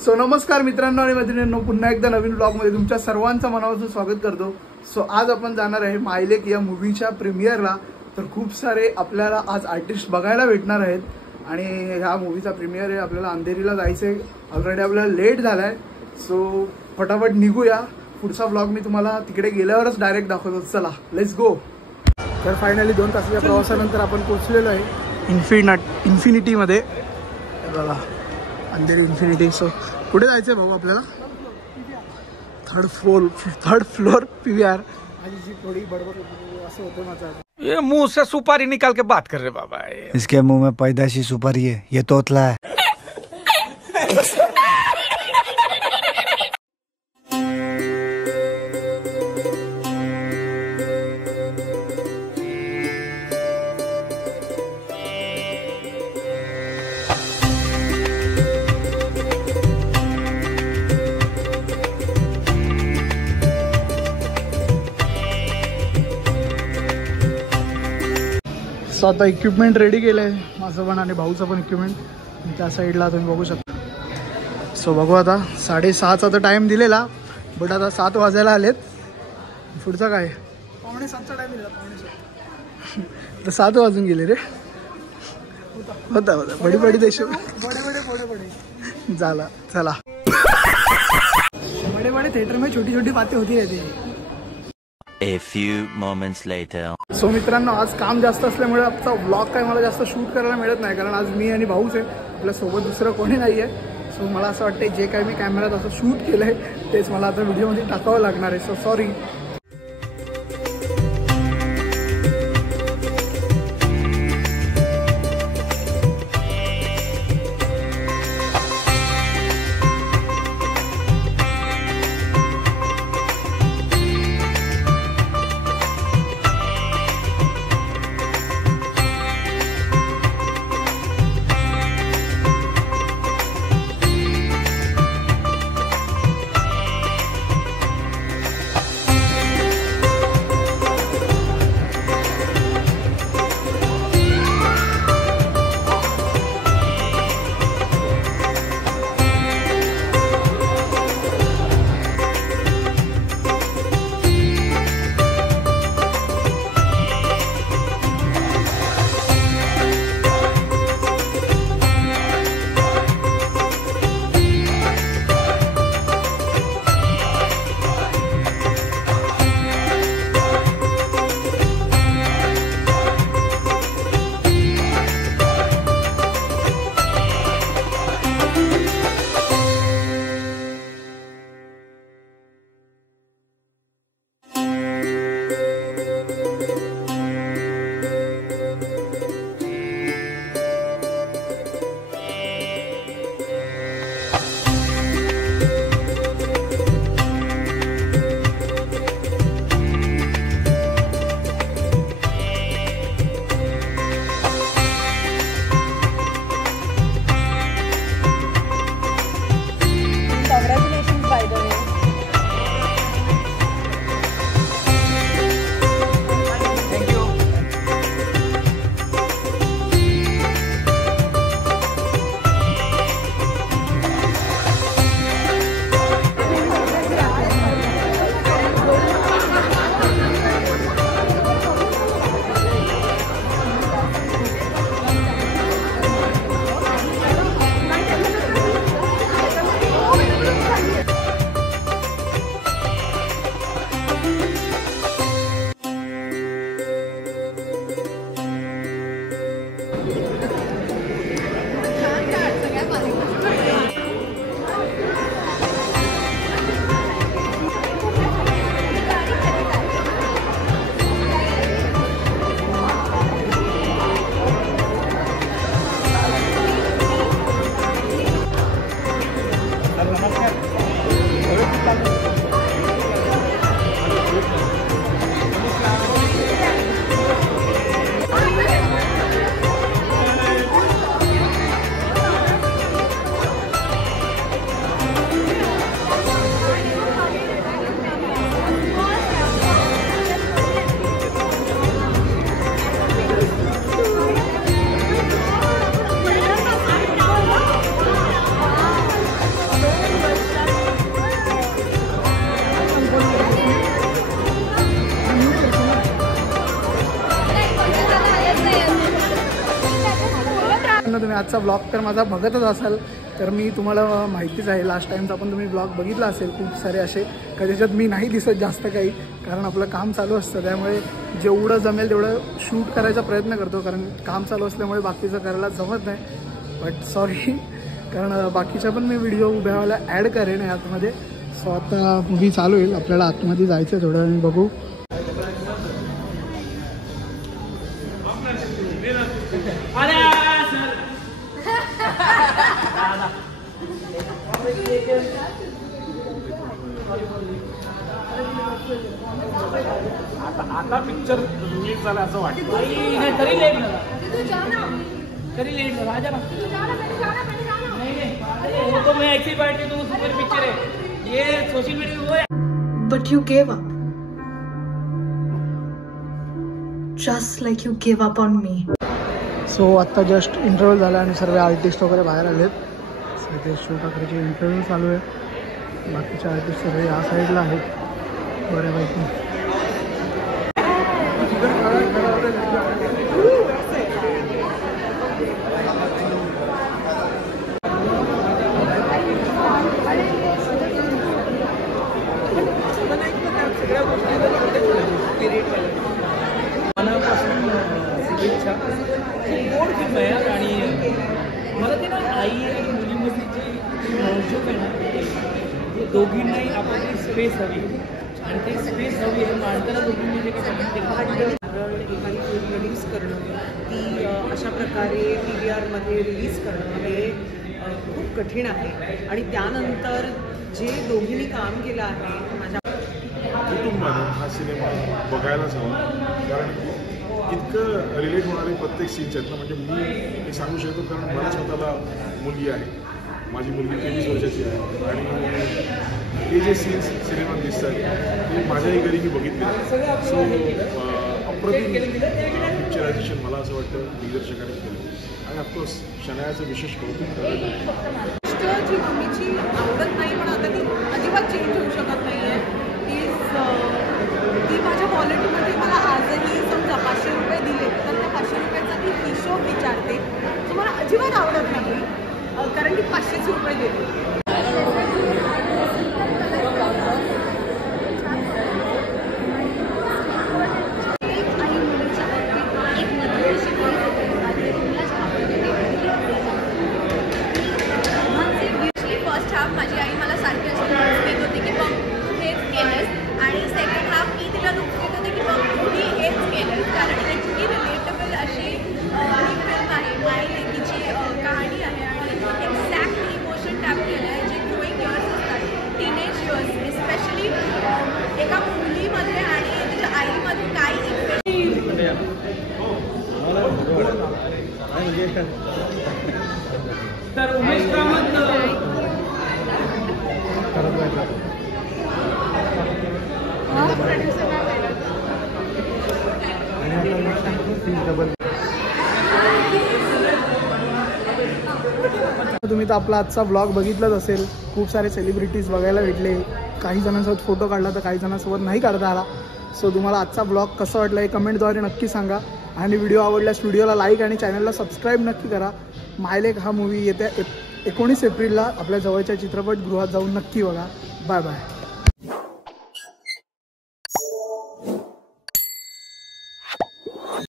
So नमस्कार मित्रांनो आणि मैत्रिणींनो, पुन्हा एकदा नवीन ब्लॉगमध्ये तुमच्या सर्वांचं मनापासून स्वागत करतो। सो आज आपण जाणार आहे मायलेक या मूवीच्या प्रीमियरला। तर खूप सारे आपल्याला आज आर्टिस्ट बघायला भेटणार आहेत आणि ह्या मूवीचा प्रीमियर आहे, आपल्याला अंधेरीला जायचं आहे। ऑलरेडी आपल्याला लेट झालाय, सो फटाफट निघूया। पुढचा ब्लॉग मी तुम्हाला तिकडे गेल्यावरच डायरेक्ट दाखवतो। चला लेट्स गो। तर फायनली 2 तासाच्या प्रवासानंतर आपण पोहोचलेलो आहे इन्फिनिटीमध्ये। बघा अंधेरी इन्फिनिटी। सो कुठे जायचं भाऊ आपल्याला? Third floor PVR। जी थोड़ी बड़बड़ असं होतं माझं। ये मुंह से सुपारी निकाल के बात कर रहे बाबा। इसके मुंह में पैदाशी सुपारी है, ये तोतला है। सो आता इक्विपमेंट रेडी केलं आहे माझं पण आणि भाऊचं पण इक्विपमेंट त्या साईडला तुम्ही बघू शकता। सो बघू आता 6:30चा तर टाईम दिलेला, बट आता 7 वाजायला आलेत। पुढचा काय 6:45चा टाईम दिला, 6:45 तर 7 वाजून गेले रे। होता बडी बडी देश बड़े झाला। चला बड़े बड़े थिएटर में छोटी छोटी बातें होती रहती है। A few moments later. So मित्रांनो, आज काम जास्त असल्यामुळे आजचा व्लॉग काय मला जास्त शूट करायला मिळत नाही, कारण आज मी आणि भाऊच आहे, आपल्यासोबत दुसरं कोणी नाही आहे। सो मला असं वाटतं जे काही मी कॅमेऱ्यात असं शूट केलं आहे तेच मला आता व्हिडिओमध्ये टाकावं लागणार आहे। So sorry. आजचा ब्लॉग तर माझा बघतच असाल तर मी तुम्हाला माहितीच आहे लास्ट टाईमचा पण तुम्ही ब्लॉग बघितला असेल खूप सारे असे का त्याच्यात मी नाही दिसत जास्त काही कारण आपलं काम चालू असतं त्यामुळे जेवढं जमेल तेवढं शूट करायचा प्रयत्न करतो कारण काम चालू असल्यामुळे बाकीचं करायला जमत नाही बट सॉरी कारण बाकीच्या पण मी व्हिडिओ उभ्या वेळेला ॲड करेन आतमध्ये. सो आता मूवी चालू होईल आपल्याला आतमध्ये जायचं आहे थोडं आणि बघू. आता पिक्चर रिलीज झाला असं वाटतं. तरी लेट झाला आजा वो तो मैं ऐसी पार्टी तो सुपर पिक्चर है ये सोशल मीडिया वो है. But you gave up. Just like you gave up on me. So आत्ता जस्ट इंटरव्ह्यू झाला आणि सर्व आर्टिस्ट वगैरे बाहेर आलेत. सो ते शो टाकण्याचे इंटरव्ह्यू चालू आहे. बाकीचे आर्टिस्ट सगळे या साईडला आहेत बऱ्यापैकी. मनापासून शुभेच्छा. गोड फिल्म आहे आणि मला ते ना आई आणि मुलीमध्ये जे नवजोक आहे ना ते दोघींनाही आपली स्पेस हवी आणि ते स्पेस हवी आहे माणसाला दोघींनी जे काही एखादी फिल्म रिलीज करणं ती अशा प्रकारे PVRमध्ये रिलीज करणं हे खूप कठीण आहे आणि त्यानंतर जे दोघींनी काम केलं आहे माझ्या कुटुंबाने हा सिनेमा बघायलाच हवा कारण इतकं रिलेट होणारे प्रत्येक सीन्स आहेत ना म्हणजे मी हे सांगू शकतो कारण मला स्वतःला मुलगी आहे. माझी मुलगी 23 वर्षाची आहे आणि हे जे सीन्स सिनेमात दिसतात ते माझ्याही घरी मी बघितले. सो अप्रतिम पिक्चरायझेशन मला असं वाटतं दिग्दर्शकाने केलं आणि ऑफकोर्स शनायाचं विशेष कौतुक करायचं. जी मम्मीची आवडत नाही पण आता ती अजिबात चेंज होऊ शकत नाही आहे ती माझ्या वॉलेटमध्ये मला आजही समजा 500 रुपये दिले तर त्या 500 रुपयाचा ती हिशोब विचारते जो मला अजिबात आवडत नाही कारण ती 500 रुपये देते. फर्स्ट हाफ माझी आई मला सारखी अशी देत होती की बघ हेच केलंस आणि सेकंड हाफ मी तिला लुक देत होते की बघ तुम्ही हेच केलंस कारण इतकी रिलेटेबल अशी ही फिल्म आहे. माई लेकीची कहाणी आहे आणि एक्झॅक्ट इमोशन टॅप केलं आहे जे ग्रोईंग इयर्स असतात टीनेज इयर्स स्पेशली एका मुलीमध्ये आणि तिच्या आईमध्ये काय तर उमेश कामत तुम्ही तर आपला आजचा ब्लॉग बघितलाच असेल. खूप सारे सेलिब्रिटीज बघायला भेटले. काही जणांसोबत फोटो काढला तर काही जणांसोबत नाही काढता आला. सो तुम्हाला आजचा ब्लॉग कसा वाटला हे कमेंटद्वारे नक्की सांगा आणि व्हिडिओ आवडल्यास व्हिडिओला लाईक आणि चॅनलला सबस्क्राईब नक्की करा. मायलेक हा मूवी येत्या 19 एप्रिलला आपल्या जवळच्या चित्रपटगृहात जाऊन नक्की बघा. Bye bye.